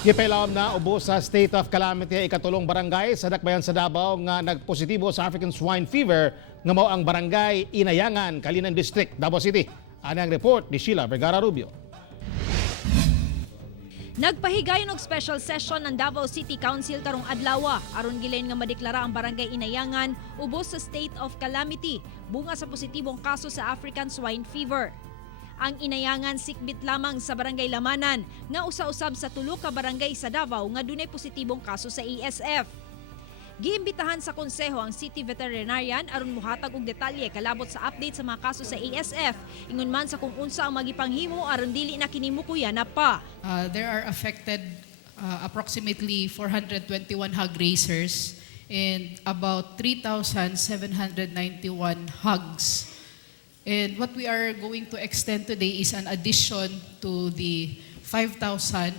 Gipailaom na ubos sa state of calamity ang ikatulong barangay sa Dakbayan sa Davao nga nagpositibo sa African swine fever nga mao ang barangay Inayangan, Kalinan District, Davao City. Ano ang report ni Sheila Vergara Rubio. Nagpahigayon og special session ng Davao City Council karong adlaw aron gilayon nga madeklara ang barangay Inayangan ubos sa state of calamity bunga sa positibong kaso sa African swine fever. Ang Inayangan sikbit lamang sa barangay Lamanan nga usa-usab sa tulo ka barangay sa Davao nga dunay positibong kaso sa ASF. Giimbitahan sa konseho ang City Veterinarian aron mohatag og detalye kalabot sa update sa mga kaso sa ASF ingon man sa kung unsa ang magipanghimo aron dili na kini mukuyan na pa. There are affected approximately 421 hog raisers and about 3,791 hogs. And what we are going to extend today is an addition to the 5,000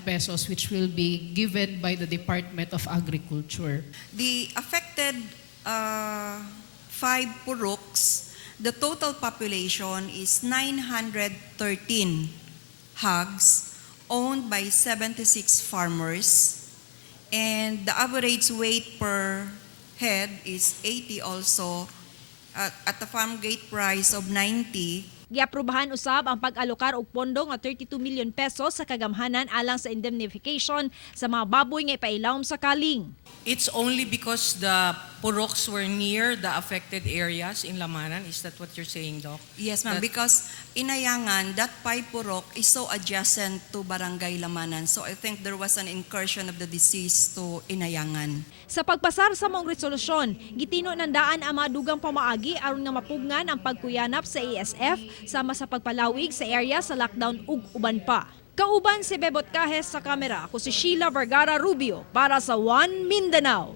pesos which will be given by the Department of Agriculture. The affected 5 puruks, the total population is 913 hogs owned by 76 farmers, and the average weight per head is 80 also, at the farm gate price of 90. Giaprubahan usab ang pag-alokar og pondo nga 32 million pesos sa kagamhanan alang sa indemnification sa mga baboy nga ipailawom sa kaling. It's only because the puroks were near the affected areas in Lamanan. Is that what you're saying, Doc? Yes, ma'am, because Inayangan, that 5 purok is so adjacent to Barangay Lamanan. So I think there was an incursion of the disease to Inayangan. Sa pagpasar sa mong resolusyon, gitino ng daan ang mga dugang pamaagi aron nga mapugnan ang pagkuyanap sa ASF sama sa pagpalawig sa area sa lockdown ug uban pa. Kauban si Bebot Kahes sa kamera, ako si Sheila Vergara Rubio para sa One Mindanao.